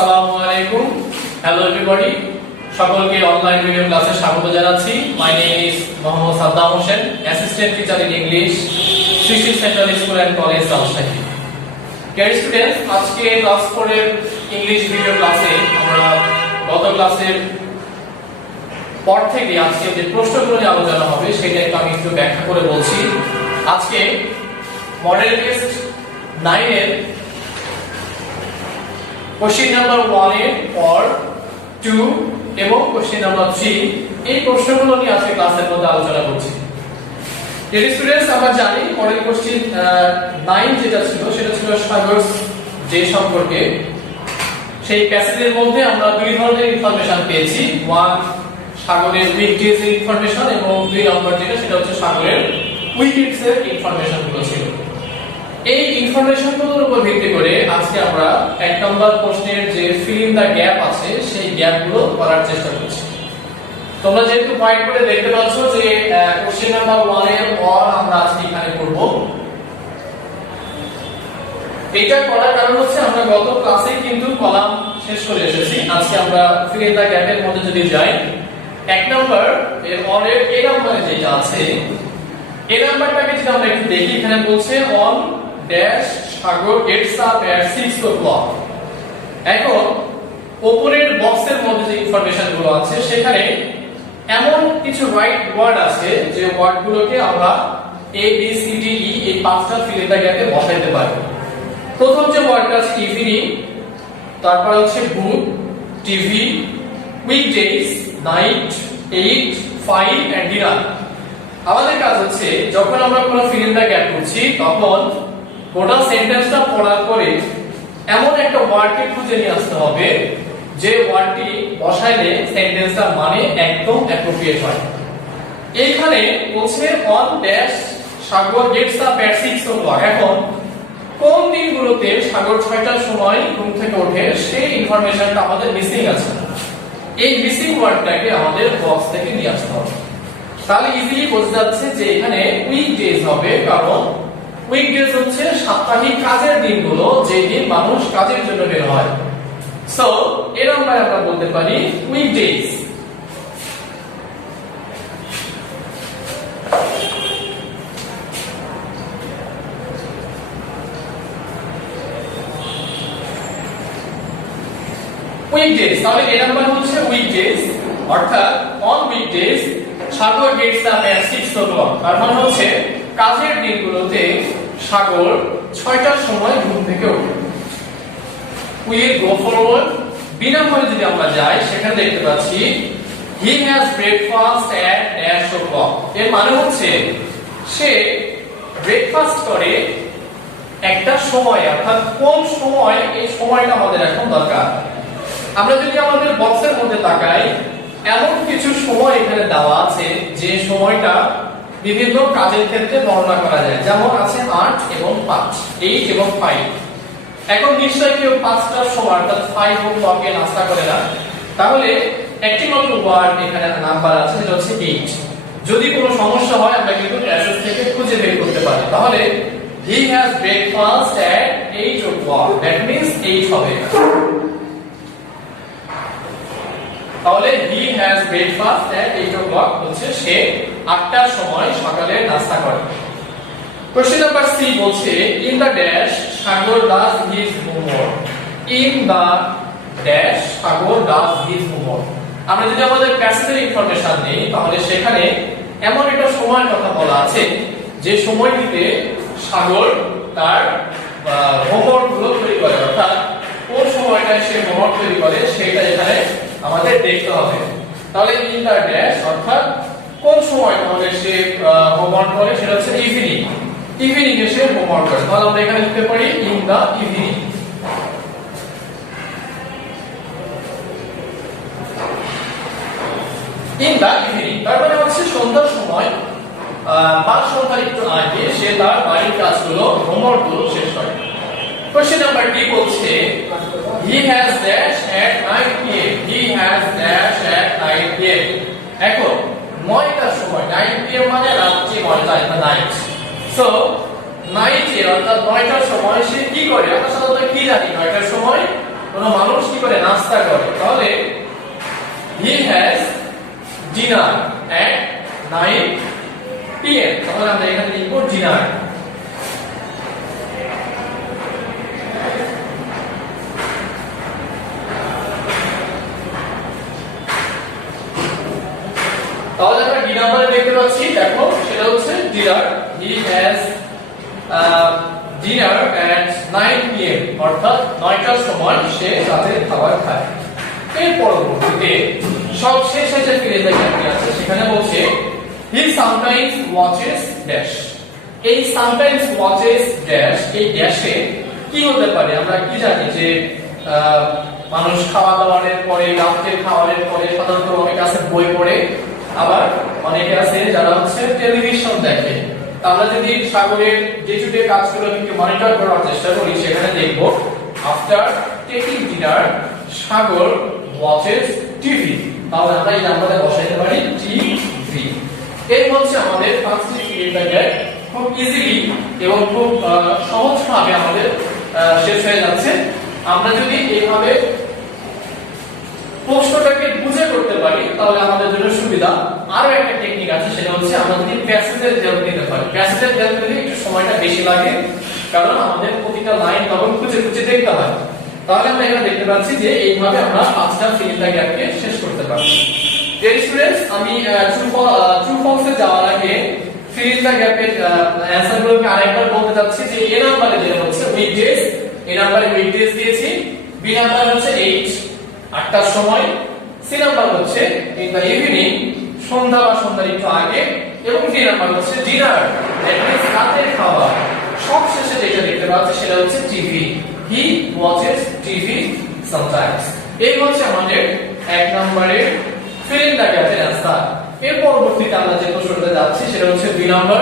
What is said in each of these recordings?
আসসালামু আলাইকুম। Hello everybody, সকলকে অনলাইন ভিডিও ক্লাসে স্বাগত জানাচ্ছি। My name is Mohammad Saddam Hossain, assistant teacher in English, Shri central school and college Rajshahi. Dear students, আজকে ক্লাস 4 এর ইংলিশ ভিডিও ক্লাসে আমরা গত ক্লাসের পর থেকে আজকে যে প্রশ্নগুলো নিয়ে আলোচনা হবে সেটা আমি একটু ব্যাখ্যা করে বলছি। আজকে মডেল টেস্ট 9 এর কোশ্চেন নাম্বার 1 এর পর 2 এবং কোশ্চেন নাম্বার 3 এই প্রশ্নগুলো নিয়ে আজকে ক্লাসের মধ্যে আলোচনা করছি। ডিয়ার স্টুডেন্টস, আমরা জানি মডেল কোশ্চেন 9 যেটা ছিল সেটা ছিল সাগর যে সম্পর্কে। সেই প্যাসেজের মধ্যে আমরা দুই ধরনের ইনফরমেশন পেয়েছি, ওয়ান সাগরের উইকডেজ এর ইনফরমেশন এবং দুই নম্বর যেটা সেটা হচ্ছে সাগরের উইকেন্ডস এর ইনফরমেশন গুলো ছিল। এই ইনফরমেশনগুলোর উপর ভিত্তি করে আজকে আমরা এক নম্বর প্রশ্নের যে ফিল ইন দা গ্যাপ আছে সেই গ্যাপগুলো করার চেষ্টা করছি। তোমরা যেহেতু পয়েন্ট করে দেখতে পাচ্ছ যে কোশ্চেন নাম্বার 1 এর পর আমরা আজকে এখানে করব। এটা করার কারণ হচ্ছে আমরা গত ক্লাসে কিন্তু কলাম শেষ করে এসেছি। আজকে আমরা ফিল ইন দা গ্যাপের মধ্যে যদি যাই, এক নম্বর এর অন এর এ নম্বরে যেটা আছে এই নাম্বারটাকে যদি আমরা একটু দেখি, এখানে বলছে on dash Sagar gets up at 6 o'clock। এখন উপরের বক্সের মধ্যে যে ইনফরমেশন গুলো আছে সেখানে এমন কিছু রাইট ওয়ার্ড আছে যে ওয়ার্ডগুলোকে আমরা A B C D E এই পাঁচটা ফিল ইন দা গ্যাপে বসাইতে পারি। প্রথম যে ওয়ার্ডটা আছে ইভিনিং, তারপর হচ্ছে book, TV, weekdays, night, 8, 5 and dinner. আমাদের কাজ হচ্ছে যখন আমরা কোনো ফিল ইন দা গ্যাপ করছি তখন গোটা সেন্টেন্সটা পড়ার পরে এমন একটা ওয়ার্ডকে খুঁজে নিয়ে আসতে হবে যে ওয়ার্ডটি বসাইলে সেন্টেন্সটার মানে একদম অ্যাপ্রোপ্রিয়েট হয়। এইখানে বলছে on dash Sagar gets up at 6 o'clock। এখন কোন দিনগুলোতে সাগর 6টার সময় ঘুম থেকে ওঠে সেই ইনফরমেশনটা আমাদের মিসিং আছে। এই মিসিং ওয়ার্ডটাকে আমাদের বক্স থেকে নিয়ে আসতে হবে। তাহলে ইজিলি বোঝা যাচ্ছে যে এখানে উইকডেজ হবে, কারণ উইকডেজ হচ্ছে সাপ্তাহিক কাজের দিনগুলো, যে দিন মানুষ কাজের জন্য বের হয়। সো এর নাম্বারে আমরা বলতে পারি উইকডেজ। উইকডেজ, তাহলে এর নাম্বার হচ্ছে উইকডেজ, অর্থাৎ on weekdays Sagar gets up at 6 o'clock। তার মানে হচ্ছে কাজের দিনগুলোতে সাগর 6টার সময় ঘুম থেকে ওঠে। উইল গো ফরওয়ার্ড, বি নম্বরে যদি আমরা যাই সেখানে দেখতে পাচ্ছি he has breakfast at dash o'clock। এর মানে হচ্ছে সে ব্রেকফাস্ট করে একটা সময়, অর্থাৎ কোন সময়, এই সময়টা আমাদের এখন দরকার। আমরা যদি আমাদের বক্সের মধ্যে তাকাই, এমন কিছু সময় এখানে দেওয়া আছে যে সময়টা বিভিন্ন কাজের ক্ষেত্রে বর্ণনা করা যায়, যেমন আছে 8 এবং 5, 8 এবং 5। এখন নিশ্চয়ই কেউ 5টার সময় অর্থাৎ 5 o'clock এ নাস্তা করে না, তাহলে একটি মাত্র ওয়ার্ড এখানে নাম্বার আছে যেটা হচ্ছে 8। যদি কোনো সমস্যা হয় আমরা কিন্তু প্যাসেজ থেকে খুঁজে বের করতে পারি। তাহলে he has breakfast at 8 o'clock, that means 8 হবে। তাহলে he has breakfast at 8 o'clock হচ্ছে সে 8টার সময় সকালে নাস্তা করে। কোশ্চেন নাম্বার সি বলছে in the dash Sagar does his homework. In the dash Sagar does his homework. আমরা যদি আমাদের প্যাসেজের ইনফরমেশন নেই তাহলে সেখানে এমন একটা সময়ের কথা বলা আছে যে সময়টিতে সাগর তার হোমওয়ার্ক গুলো তৈরি করে, অর্থাৎ কোন সময়টায় সে হোমওয়ার্ক তৈরি করে সেটা এখানে আমাদের দেখতে হবে। তাহলে ইন দা ড্যাশ অর্থাৎ কোন সময় আমাদের সে হোমওয়ার্ক করে সেটা হচ্ছে ইভিনিং। ইভিনিং এ সে হোমওয়ার্ক করে, তাহলে আমরা এখানে লিখতে পারি in the evening. In the evening তার মানে হচ্ছে সন্ধ্যার সময় বা সন্ধ্যার একটু আগে সে তার বাড়ির কাজগুলো, হোমওয়ার্ক গুলো শেষ করে। কোশ্চেন নাম্বার ডি বলছে he has dash at 9 pm. he has dash at 9 pm. এখন 9টার সময়, 9 pm মানে রাত্রি 9টা, এটা নাইট। সো নাইটে অর্থাৎ 9টার সময় সে কি করে? আমরা সাধারণত কি জানি 9টার সময় কোন মানুষ কি করে নাস্তা করে, তাহলে he has dinner at 9 p.m. তাহলে আমরা এখানে লিখব dinner। তাহলে আমরা ডি নাম্বারে দেখতে পাচ্ছি, দেখো সেটা হচ্ছে dinner, he has dinner at 9 p.m. অর্থাৎ 9টার সময় সে রাতের খাবার খায়। এর পরবর্তীতে সবশেষে যে ফ্রেজটা কি আছে সেখানে বলছে he sometimes watches dash। এই sometimes watches dash, এই ড্যাশে কি হতে পারে, আমরা কি জানি যে মানুষ খাওয়া দাওয়ার পরে, রাতের খাবারের পরে সাধারণত অনেকে আছে বই পড়ে, আবার অনেকে আছে যারা হচ্ছে টেলিভিশন দেখে। আমরা যদি সাগরের যে ছুটে কাজগুলো একটু মনিটর করার চেষ্টা করি সেখানে দেখব আফটার টেকিং ডিনার সাগর ওয়াচেস টিভি। তাহলে আমরা এই নাম্বারে বসাইতে পারি টিভি। এই হচ্ছে আমাদের পাঁচটি ফিল্ডটাকে খুব ইজিলি এবং খুব সহজভাবে আমাদের শেষ হয়ে যাচ্ছে। আমরা যদি এইভাবে প্রশ্নটাকে বুঝে করতে পারি তাহলে আমাদের জন্য সুবিধা। আরো একটা টেকনিক আছে, সেটা হচ্ছে আমরা যদি প্যাসেজের হেল্প নিতে পারি। প্যাসেজের হেল্প নিলে একটু সময়টা বেশি লাগে, কারণ আমাদের প্রতিটা লাইন তখন খুঁজে খুঁজে দেখতে হয়। তাহলে আমরা এখানে দেখতে পাচ্ছি যে এইভাবে আমরা পাঁচটা ফিল্ড গ্যাপকে শেষ করতে পারি। এই স্টুডেন্টস, আমি ট্রু ফলসে যাওয়ার আগে ফিল্ড গ্যাপের অ্যানসারগুলোকে আরেকবার বলতে যাচ্ছি যে এ নাম্বারে যেটা হচ্ছে উইকডেজ, এ নাম্বারে উইকডেজ দিয়েছি, বি নাম্বার হচ্ছে 8টার সময়, সি নাম্বার হচ্ছে ইন দ্য ইভিনিং, সন্ধ্যা বা সন্ধ্যার একটু আগে, এবং ডি নাম্বার হচ্ছে ডিনার, দ্যাট মিন্স রাতের খাবার। সবশেষে যেটা দেখতে পাচ্ছি সেটা হচ্ছে TV, he watches TV sometimes. এই হচ্ছে আমাদের 1 নম্বরের ফিল ইন দ্য গ্যাপের অ্যানসার। এর পরবর্তীতে আমরা যে প্রশ্নটা যাচ্ছি সেটা হচ্ছে 2 নম্বর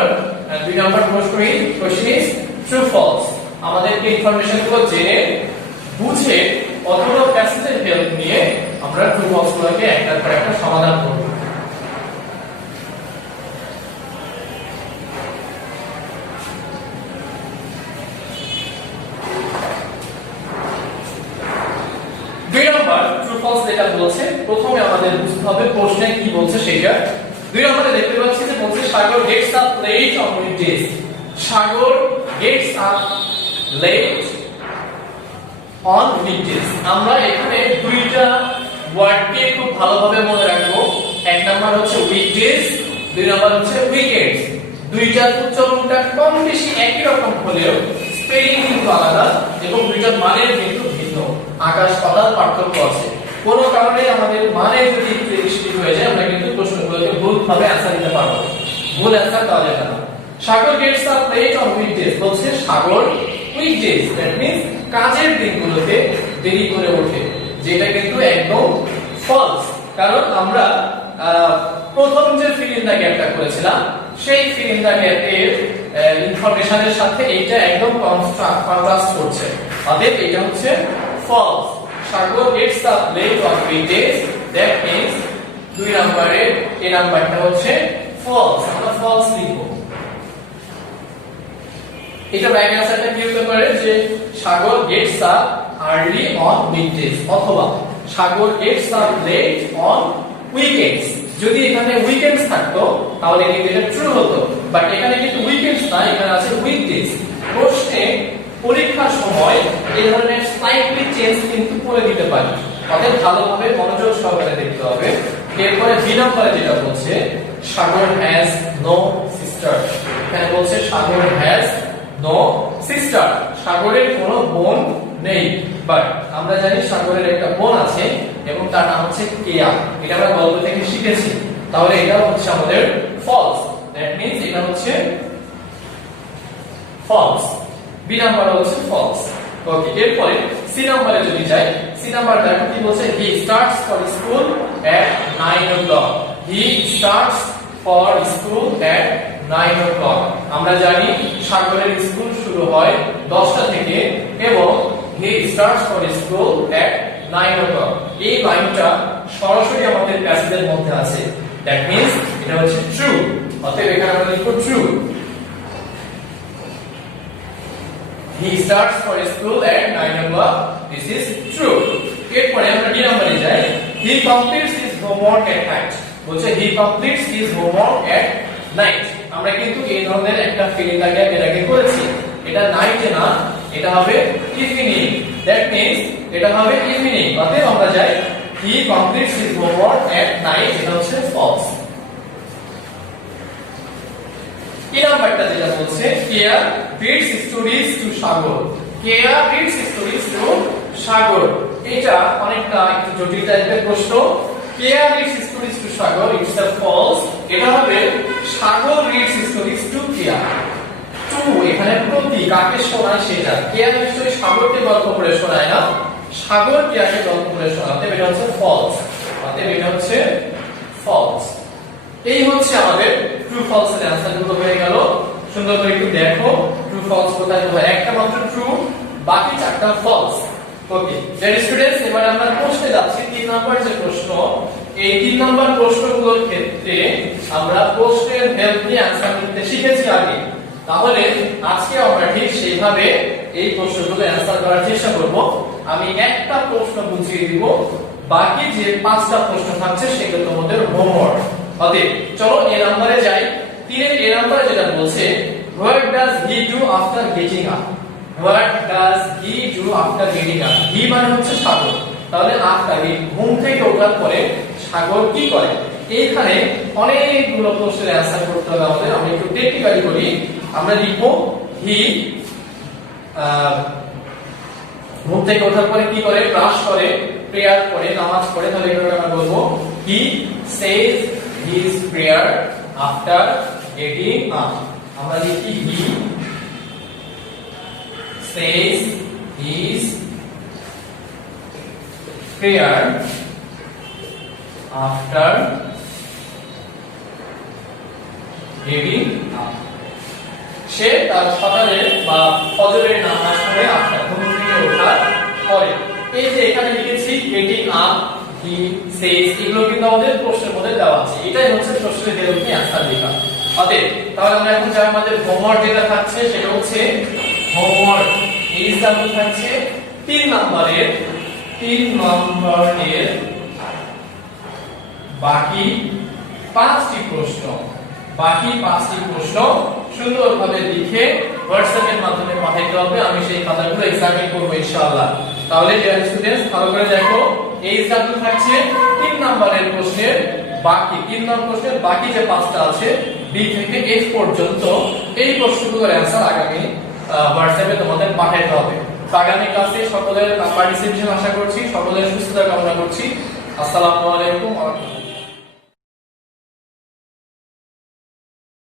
কোশ্চেন ইজ ট্রু ফলস। আমাদেরকে ইনফরমেশনগুলো জেনে বুঝে অথবা প্যাসেজের হেল্প নিয়ে আমরা ট্রু ফলস গুলোকে একটার পর একটা সমাধান করব। দুই নম্বর ট্রু ফলস যেটা বলছে, প্রথমে আমাদের বুঝতে হবে প্রশ্নে কি বলছে সেটা। 2 নম্বরে দেখতে পাচ্ছি যে বলছে Sagar gets up late on weekdays. Sagar gets up late on weekdays. আমরা এখানে দুইটা ওয়ার্ডকে খুব ভালোভাবে মনে রাখবো। 1 নাম্বার হচ্ছে উইকডেজ, 2 নাম্বার হচ্ছে উইকেন্ডস। দুইটার উচ্চারণটা কম বেশি একই রকম হলেও স্পেলিং কিন্তু আলাদা এবং দুইটার মানের কিন্তু ভিন্ন, আকাশ পাতাল পার্থক্য আছে। কোনো কারণে আমাদের মানে যদি মিস্টেক হয়ে যায় আমরা কিন্তু প্রশ্নগুলোকে ভুলভাবে অ্যানসার দিতে পারবো, ভুল অ্যানসার দেওয়া যাবে না। Sagar gets up late on weekdays বলছে সাগর উইকডেজ, দ্যাট মিন্স কাজের দিনগুলোতে দেরি করে ওঠে, যেটা কিন্তু একদম ফলস। কারণ আমরা প্রথম যে ফিল ইন দ্য গ্যাপটা করেছিলাম সেই ফিল ইন দ্য গ্যাপের ইনফরমেশনের সাথে এইটা একদম কন্ট্রাস্ট করছে, অতএব এটা হচ্ছে false. Sagar gets up late on weekdays, that means 2 নম্বরের এই নাম্বারটা হচ্ছে ফলস, আমরা ফলস লিখব। এটা রাইট অ্যানসারটা কি হতে পারে যে Sagar gets up early on weekdays অথবা Sagar gets up late on weekends. যদি এখানে উইকেন্ডস থাকতো তাহলে কিন্তু এটা ট্রু হতো, বাট এখানে কিন্তু উইকেন্ডস না, এখানে আছে উইকডেজ। প্রশ্নে পরীক্ষার সময় এই ধরনের স্লাইটলি চেঞ্জ কিন্তু করে দিতে পারি, অতএব ভালোভাবে মনোযোগ সহকারে দেখতে হবে। এরপরে বি নম্বরে যেটা বলছে সাগর হ্যাজ নো সিস্টার। এখানে বলছে সাগর হ্যাজ নো সিস্টার, সাগরের কোনো বোন নেই। বাট আমরা জানি সাগরের একটা বোন আছে এবং তার নাম হচ্ছে কেয়া, এটা আমরা গল্প থেকে শিখেছি। তাহলে এটা হচ্ছে আমাদের ফলস, দ্যাট মিন্স এটা হচ্ছে ফলস, বি নাম্বার হচ্ছে ফলস। ওকে, এরপরে সি নাম্বারে যদি যাই, সি নাম্বারটা কি বলছে হি starts for school at 9 o'clock। He starts for school at 9 o'clock। আমরা জানি সাগরের স্কুল শুরু হয় 10টা থেকে এবং হি starts for school at 9 o'clock। এই লাইনটা সরাসরি আমাদের প্যাসেজের মধ্যে আছে, দ্যাট মিন্স এটা হচ্ছে ট্রু, অতএব এখানে আমরা লিখব true. He starts for school at 9 o'clock. This is true. এরপরে আমরা ডি নম্বরে যাই। He completes his homework at night, বলছে he completes his homework at night. আমরা কিন্তু এই ধরনের একটা ফিল ইন দ্য গ্যাপ এর আগে করেছি, এটা নাইট না, এটা হবে ইভিনিং। দ্যাট মিন্স এটা হবে ইভিনিং। অতএব আমরা যাই he completes his homework at night, এটা হচ্ছে ফলস। এই নাম্বারটা যেটা বলছে Keya reads stories to Sagar, Keya reads stories to Sagar, এটা অনেকটা একটু জটিল টাইপের প্রশ্ন। Keya reads stories to Sagar, it's a false. এটা হবে Sagar reads stories to Keya. টু এখানে প্রতি কাকে শোনায় সেটা, কেয়া নিশ্চয়ই সাগরকে গল্প করে শোনায় না, সাগর কেয়াকে গল্প করে শোনায়, অতএব এটা হচ্ছে ফলস। অতএব এটা হচ্ছে ফলস। এই হচ্ছে আমাদের ট্রু ফলস এর आंसर গুলো হয়ে গেল। সুন্দর করে একটু দেখো ট্রু ফলস কোথায় কোথায়, একটা মাত্র ট্রু, বাকি চারটা ফলস। ওকে ডিয়ার স্টুডেন্টস, এবার আমরা প্রশ্নে যাচ্ছি। 3 নাম্বার যে প্রশ্ন, এই 3 নাম্বার প্রশ্নগুলোর ক্ষেত্রে আমরা প্রশ্নের হেল্প নিয়ে आंसर করতে শিখেছি আগে, তাহলে আজকে আমরা ঠিক সেইভাবে এই প্রশ্নগুলো आंसर করার চেষ্টা করব। আমি একটা প্রশ্ন বুঝিয়ে দিব, বাকি যে 5টা প্রশ্ন থাকছে সেগুলো তোমাদের হোমওয়ার্ক। অতএব চলো এ নম্বরে যাই। 3 এর এ নম্বরে যেটা বলছে what does he do after getting up, what does he do after getting up. He মানে হচ্ছে সাগর, তাহলে আফটার ঘুম থেকে ওঠার পরে সাগর কি করে। এইখানে অনেকগুলো প্রশ্নের आंसर করতে হবে আমাদের। আমরা একটু টেকনিক্যালি করি, আমরা লিখব হি ঘুম থেকে ওঠার পরে কি করে, ব্রাশ করে, প্রেয়ার করে, নামাজ পড়ে, তাহলে এভাবে আমরা বলবো হি সেজ his prayer after getting up। আমরা লিখি he says his prayer after getting up। সে তার সকালে বা ফজরের নামাজ পড়ে আফটার ঘুম থেকে ওঠার পরে। এই যে এখানে লিখেছি গেটিং আপ, হি সেজ, এগুলো কিন্তু আমাদের প্রশ্নের মধ্যে দেওয়া আছে। এটাই হচ্ছে প্রশ্নের হেল্প নিয়ে आंसर লেখা। অতএব তাহলে আমরা এখন যাই আমাদের হোমওয়ার্ক যেটা থাকছে সেটা হচ্ছে হোমওয়ার্ক। এই এক্সাম্পল থাকছে 3 নম্বরের বাকি 5টি প্রশ্ন, বাকি 5টি প্রশ্ন সুন্দরভাবে লিখে হোয়াটসঅ্যাপের মাধ্যমে পাঠাইতে হবে। আমি সেই খাতাগুলো এক্সামিন করব ইনশাআল্লাহ। তাহলে ডিয়ার স্টুডেন্টস ভালো করে দেখো, এই এক্সাম্পল থাকছে 3 নম্বরের প্রশ্নের বাকি, 3 নম্বর প্রশ্নের বাকি যে 5টা আছে বি থেকে এফ পর্যন্ত, এই প্রশ্নগুলোর आंसर আগামী হোয়াটসঅ্যাপে তোমাদের পাঠাইতে হবে। তো আগামী ক্লাসে সকলের পার্টিসিপেশন আশা করছি, সকলের সুস্থতা কামনা করছি। আসসালামু আলাইকুম ওয়া রাহমাতুল্লাহ।